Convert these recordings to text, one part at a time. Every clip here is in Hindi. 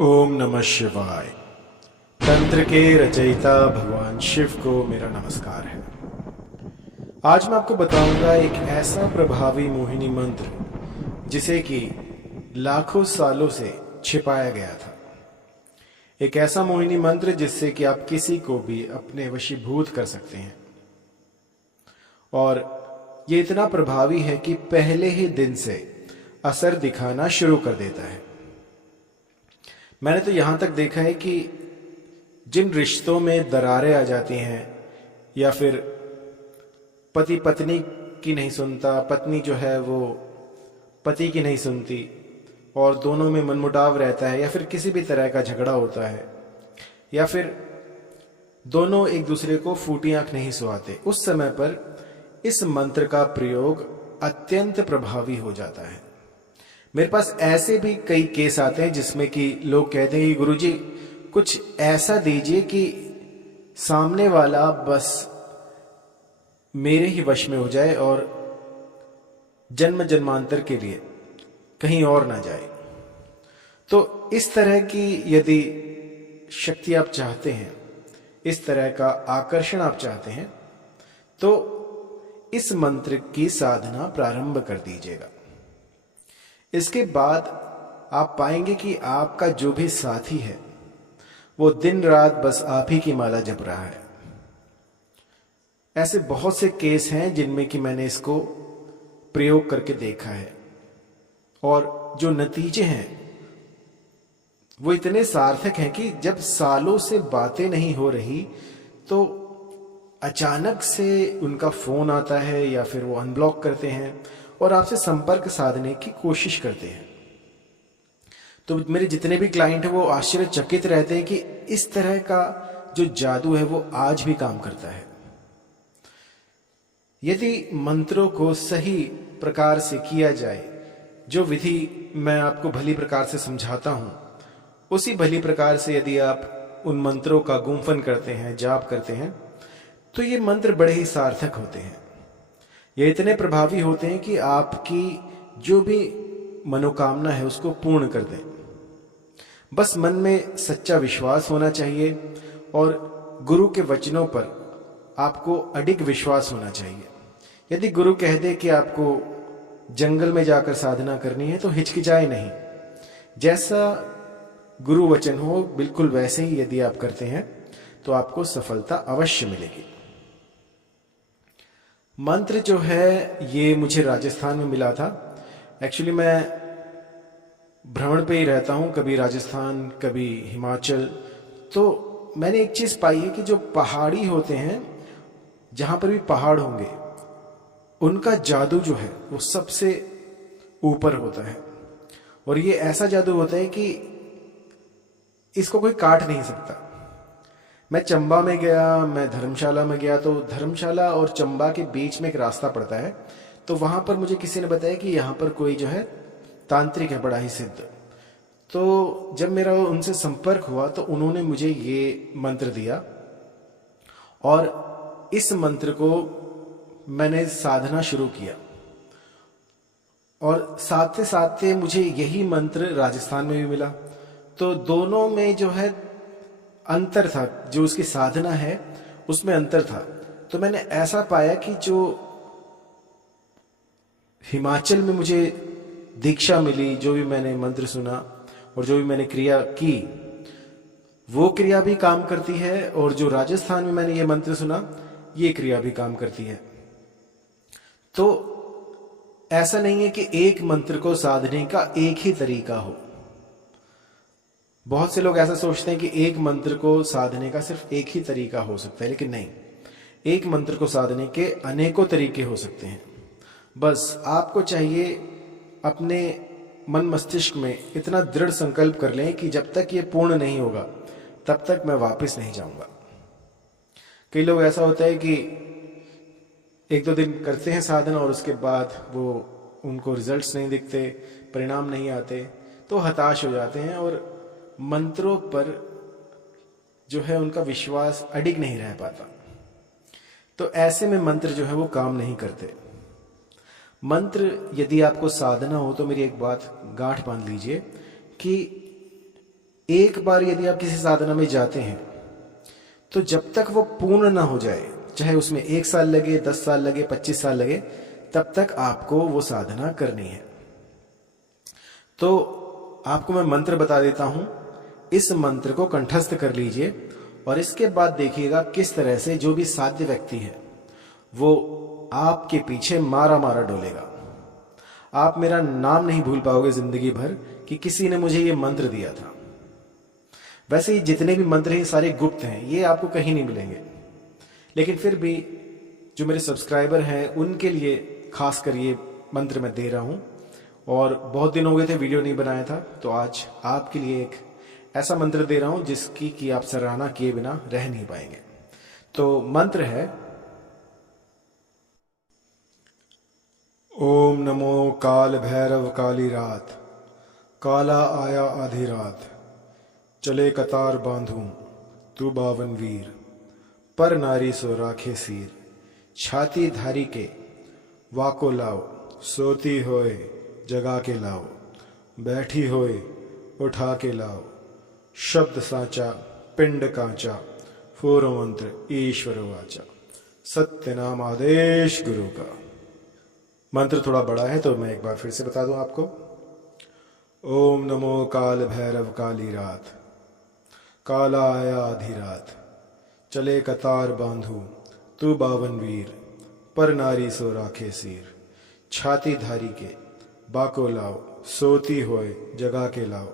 ओम नमः शिवाय। तंत्र के रचयिता भगवान शिव को मेरा नमस्कार है। आज मैं आपको बताऊंगा एक ऐसा प्रभावी मोहिनी मंत्र जिसे कि लाखों सालों से छिपाया गया था। एक ऐसा मोहिनी मंत्र जिससे कि आप किसी को भी अपने वशीभूत कर सकते हैं, और ये इतना प्रभावी है कि पहले ही दिन से असर दिखाना शुरू कर देता है। मैंने तो यहां तक देखा है कि जिन रिश्तों में दरारें आ जाती हैं, या फिर पति पत्नी की नहीं सुनता, पत्नी जो है वो पति की नहीं सुनती, और दोनों में मनमुटाव रहता है, या फिर किसी भी तरह का झगड़ा होता है, या फिर दोनों एक दूसरे को फूटी आंख नहीं सुहाते, उस समय पर इस मंत्र का प्रयोग अत्यंत प्रभावी हो जाता है। मेरे पास ऐसे भी कई केस आते हैं जिसमें कि लोग कहते हैं कि गुरुजी कुछ ऐसा दीजिए कि सामने वाला बस मेरे ही वश में हो जाए और जन्म जन्मांतर के लिए कहीं और ना जाए। तो इस तरह की यदि शक्ति आप चाहते हैं, इस तरह का आकर्षण आप चाहते हैं, तो इस मंत्र की साधना प्रारंभ कर दीजिएगा। इसके बाद आप पाएंगे कि आपका जो भी साथी है वो दिन रात बस आप ही की माला जप रहा है। ऐसे बहुत से केस हैं जिनमें कि मैंने इसको प्रयोग करके देखा है, और जो नतीजे हैं वो इतने सार्थक हैं कि जब सालों से बातें नहीं हो रही तो अचानक से उनका फोन आता है, या फिर वो अनब्लॉक करते हैं और आपसे संपर्क साधने की कोशिश करते हैं। तो मेरे जितने भी क्लाइंट हैं वो आश्चर्यचकित रहते हैं कि इस तरह का जो जादू है वो आज भी काम करता है। यदि मंत्रों को सही प्रकार से किया जाए, जो विधि मैं आपको भली प्रकार से समझाता हूं, उसी भली प्रकार से यदि आप उन मंत्रों का गुम्फन करते हैं, जाप करते हैं, तो ये मंत्र बड़े ही सार्थक होते हैं। ये इतने प्रभावी होते हैं कि आपकी जो भी मनोकामना है उसको पूर्ण कर दें। बस मन में सच्चा विश्वास होना चाहिए, और गुरु के वचनों पर आपको अडिग विश्वास होना चाहिए। यदि गुरु कह दे कि आपको जंगल में जाकर साधना करनी है तो हिचकिचाए नहीं। जैसा गुरु वचन हो बिल्कुल वैसे ही यदि आप करते हैं तो आपको सफलता अवश्य मिलेगी। मंत्र जो है ये मुझे राजस्थान में मिला था। एक्चुअली मैं भ्रमण पे ही रहता हूँ, कभी राजस्थान कभी हिमाचल। तो मैंने एक चीज पाई है कि जो पहाड़ी होते हैं, जहां पर भी पहाड़ होंगे, उनका जादू जो है वो सबसे ऊपर होता है। और ये ऐसा जादू होता है कि इसको कोई काट नहीं सकता। मैं चंबा में गया, मैं धर्मशाला में गया, तो धर्मशाला और चंबा के बीच में एक रास्ता पड़ता है। तो वहां पर मुझे किसी ने बताया कि यहाँ पर कोई जो है तांत्रिक है, बड़ा ही सिद्ध। तो जब मेरा उनसे संपर्क हुआ तो उन्होंने मुझे ये मंत्र दिया, और इस मंत्र को मैंने साधना शुरू किया। और साथ साथ मुझे यही मंत्र राजस्थान में भी मिला। तो दोनों में जो है अंतर था, जो उसकी साधना है उसमें अंतर था। तो मैंने ऐसा पाया कि जो हिमाचल में मुझे दीक्षा मिली, जो भी मैंने मंत्र सुना और जो भी मैंने क्रिया की, वो क्रिया भी काम करती है, और जो राजस्थान में मैंने ये मंत्र सुना, ये क्रिया भी काम करती है। तो ऐसा नहीं है कि एक मंत्र को साधने का एक ही तरीका हो। बहुत से लोग ऐसा सोचते हैं कि एक मंत्र को साधने का सिर्फ एक ही तरीका हो सकता है, लेकिन नहीं, एक मंत्र को साधने के अनेकों तरीके हो सकते हैं। बस आपको चाहिए अपने मन मस्तिष्क में इतना दृढ़ संकल्प कर लें कि जब तक ये पूर्ण नहीं होगा तब तक मैं वापस नहीं जाऊंगा। कई लोग ऐसा होता है कि एक दो दिन करते हैं साधना और उसके बाद वो उनको रिजल्ट्स नहीं दिखते, परिणाम नहीं आते, तो हताश हो जाते हैं और मंत्रों पर जो है उनका विश्वास अडिग नहीं रह पाता। तो ऐसे में मंत्र जो है वो काम नहीं करते। मंत्र यदि आपको साधना हो तो मेरी एक बात गांठ बांध लीजिए कि एक बार यदि आप किसी साधना में जाते हैं तो जब तक वो पूर्ण ना हो जाए, चाहे उसमें 1 साल लगे, 10 साल लगे, 25 साल लगे, तब तक आपको वो साधना करनी है। तो आपको मैं मंत्र बता देता हूं, इस मंत्र को कंठस्थ कर लीजिए और इसके बाद देखिएगा किस तरह से जो भी साध्य व्यक्ति है वो आपके पीछे मारा मारा डोलेगा। आप मेरा नाम नहीं भूल पाओगे जिंदगी भर कि किसी ने मुझे ये मंत्र दिया था। वैसे ही जितने भी मंत्र हैं सारे गुप्त हैं, ये आपको कहीं नहीं मिलेंगे, लेकिन फिर भी जो मेरे सब्सक्राइबर हैं उनके लिए खास कर ये मंत्र मैं दे रहा हूं। और बहुत दिन हो गए थे वीडियो नहीं बनाया था, तो आज आपके लिए एक ऐसा मंत्र दे रहा हूं जिसकी कि आप सराहना किए बिना रह नहीं पाएंगे। तो मंत्र है, ओम नमो काल भैरव काली रात, काला आया आधी रात, चले कतार बांधूं तू बावन वीर, पर नारी सो राखे सीर, छाती धारी के वाको लाओ, सोती होए जगा के लाओ, बैठी होए उठा के लाओ, शब्द साचा पिंड कांचा, फूर मंत्र ईश्वर वाचा, सत्य नाम आदेश गुरु का। मंत्र थोड़ा बड़ा है तो मैं एक बार फिर से बता दूं आपको। ओम नमो काल भैरव काली रात, काला आया आधी रात, चले कतार बांधू तू बावन वीर, पर नारी सो राखे सीर, छाती धारी के बाको लाओ, सोती होए जगा के लाओ,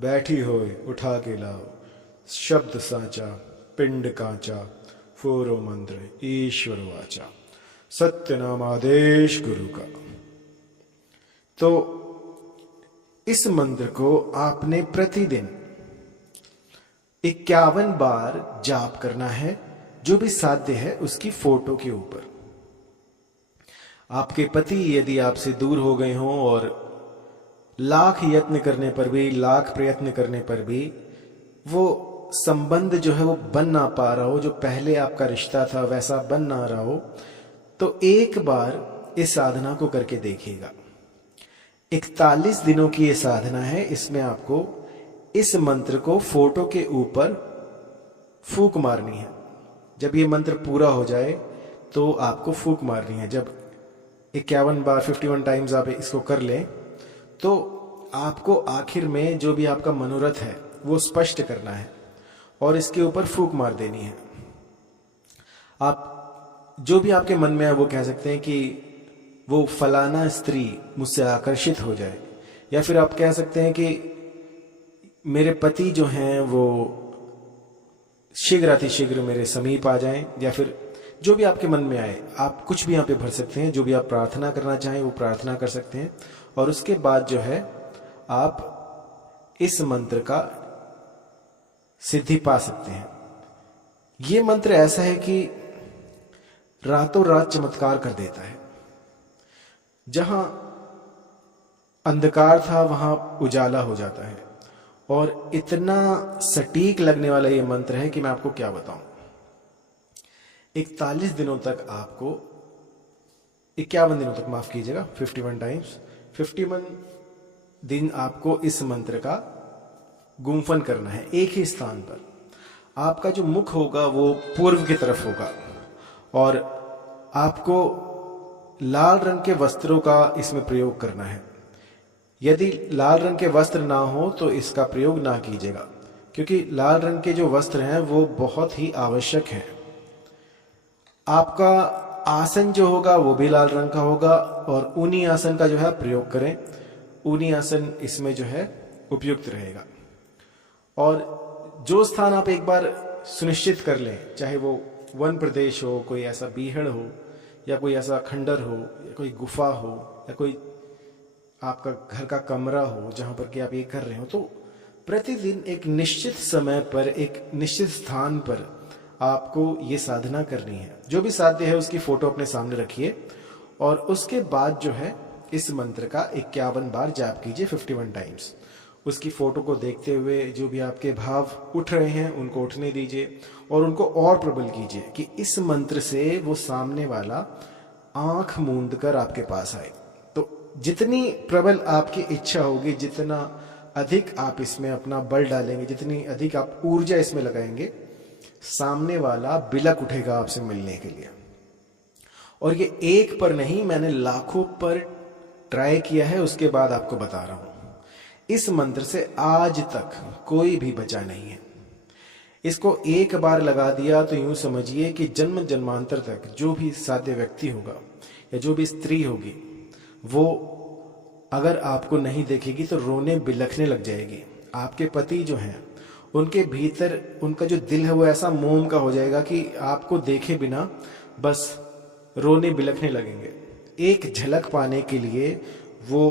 बैठी होए उठा के लाओ, शब्द साचा पिंड कांचा, फोरो मंत्र ईश्वर वाचा, सत्य नाम आदेश गुरु का। तो इस मंत्र को आपने प्रतिदिन 51 बार जाप करना है, जो भी साध्य है उसकी फोटो के ऊपर। आपके पति यदि आपसे दूर हो गए हों और लाख यत्न करने पर भी, लाख प्रयत्न करने पर भी वो संबंध जो है वो बन ना पा रहा हो, जो पहले आपका रिश्ता था वैसा बन ना रहा हो, तो एक बार इस साधना को करके देखिएगा। 41 दिनों की ये साधना है। इसमें आपको इस मंत्र को फोटो के ऊपर फूंक मारनी है। जब ये मंत्र पूरा हो जाए तो आपको फूंक मारनी है। जब 51 बार 51 टाइम्स आप इसको कर लें तो आपको आखिर में जो भी आपका मनोरथ है वो स्पष्ट करना है और इसके ऊपर फूंक मार देनी है। आप जो भी आपके मन में है वो कह सकते हैं कि वो फलाना स्त्री मुझसे आकर्षित हो जाए, या फिर आप कह सकते हैं कि मेरे पति जो हैं वो शीघ्र अतिशीघ्र मेरे समीप आ जाएं, या फिर जो भी आपके मन में आए आप कुछ भी यहाँ पे भर सकते हैं। जो भी आप प्रार्थना करना चाहें वो प्रार्थना कर सकते हैं और उसके बाद जो है आप इस मंत्र का सिद्धि पा सकते हैं। ये मंत्र ऐसा है कि रातों रात चमत्कार कर देता है। जहां अंधकार था वहां उजाला हो जाता है और इतना सटीक लगने वाला ये मंत्र है कि मैं आपको क्या बताऊं। 41 दिनों तक आपको 51 दिनों तक, माफ कीजिएगा, 51 टाइम्स 51 दिन आपको इस मंत्र का गुम्फन करना है एक ही स्थान पर। आपका जो मुख होगा वो पूर्व की तरफ होगा और आपको लाल रंग के वस्त्रों का इसमें प्रयोग करना है। यदि लाल रंग के वस्त्र ना हो तो इसका प्रयोग ना कीजिएगा, क्योंकि लाल रंग के जो वस्त्र हैं वो बहुत ही आवश्यक हैं। आपका आसन जो होगा वो भी लाल रंग का होगा और ऊनी आसन का जो है प्रयोग करें। ऊनी आसन इसमें जो है उपयुक्त रहेगा। और जो स्थान आप एक बार सुनिश्चित कर लें, चाहे वो वन प्रदेश हो, कोई ऐसा बीहड़ हो, या कोई ऐसा खंडर हो, या कोई गुफा हो, या कोई आपका घर का कमरा हो जहां पर कि आप ये कर रहे हो, तो प्रतिदिन एक निश्चित समय पर एक निश्चित स्थान पर आपको ये साधना करनी है। जो भी साध्य है उसकी फोटो अपने सामने रखिए और उसके बाद जो है इस मंत्र का 51 बार जाप कीजिए 51 टाइम्स। उसकी फोटो को देखते हुए जो भी आपके भाव उठ रहे हैं उनको उठने दीजिए और उनको और प्रबल कीजिए कि इस मंत्र से वो सामने वाला आंख मूंद कर आपके पास आए। तो जितनी प्रबल आपकी इच्छा होगी, जितना अधिक आप इसमें अपना बल डालेंगे, जितनी अधिक आप ऊर्जा इसमें लगाएंगे, सामने वाला बिलक उठेगा आपसे मिलने के लिए। और ये एक पर नहीं, मैंने लाखों पर ट्राई किया है, उसके बाद आपको बता रहा हूं। इस मंत्र से आज तक कोई भी बचा नहीं है। इसको एक बार लगा दिया तो यूं समझिए कि जन्म जन्मांतर तक जो भी साध्य व्यक्ति होगा या जो भी स्त्री होगी, वो अगर आपको नहीं देखेगी तो रोने बिलखने लग जाएगी। आपके पति जो हैं, उनके भीतर उनका जो दिल है वो ऐसा मोम का हो जाएगा कि आपको देखे बिना बस रोने बिलखने लगेंगे। एक झलक पाने के लिए वो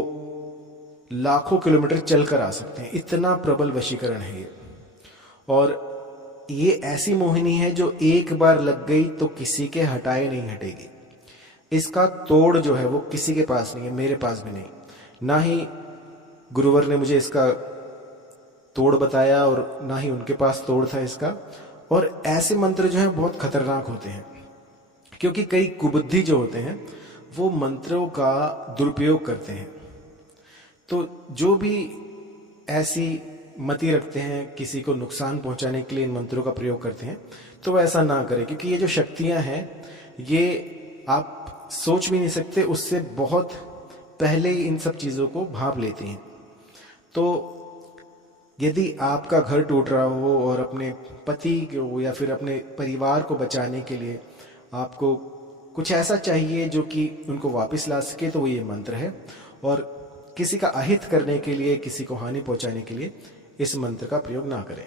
लाखों किलोमीटर चलकर आ सकते हैं, इतना प्रबल वशीकरण है ये। और ये ऐसी मोहिनी है जो एक बार लग गई तो किसी के हटाए नहीं हटेगी। इसका तोड़ जो है वो किसी के पास नहीं है, मेरे पास भी नहीं, ना ही गुरुवर ने मुझे इसका तोड़ बताया और ना ही उनके पास तोड़ था इसका। और ऐसे मंत्र जो हैं बहुत खतरनाक होते हैं, क्योंकि कई कुबुद्धि जो होते हैं वो मंत्रों का दुरुपयोग करते हैं। तो जो भी ऐसी मति रखते हैं, किसी को नुकसान पहुंचाने के लिए इन मंत्रों का प्रयोग करते हैं, तो वह ऐसा ना करें, क्योंकि ये जो शक्तियां हैं ये आप सोच भी नहीं सकते, उससे बहुत पहले ही इन सब चीज़ों को भांप लेती हैं। तो यदि आपका घर टूट रहा हो और अपने पति को या फिर अपने परिवार को बचाने के लिए आपको कुछ ऐसा चाहिए जो कि उनको वापस ला सके, तो वो ये मंत्र है। और किसी का अहित करने के लिए, किसी को हानि पहुंचाने के लिए इस मंत्र का प्रयोग ना करें।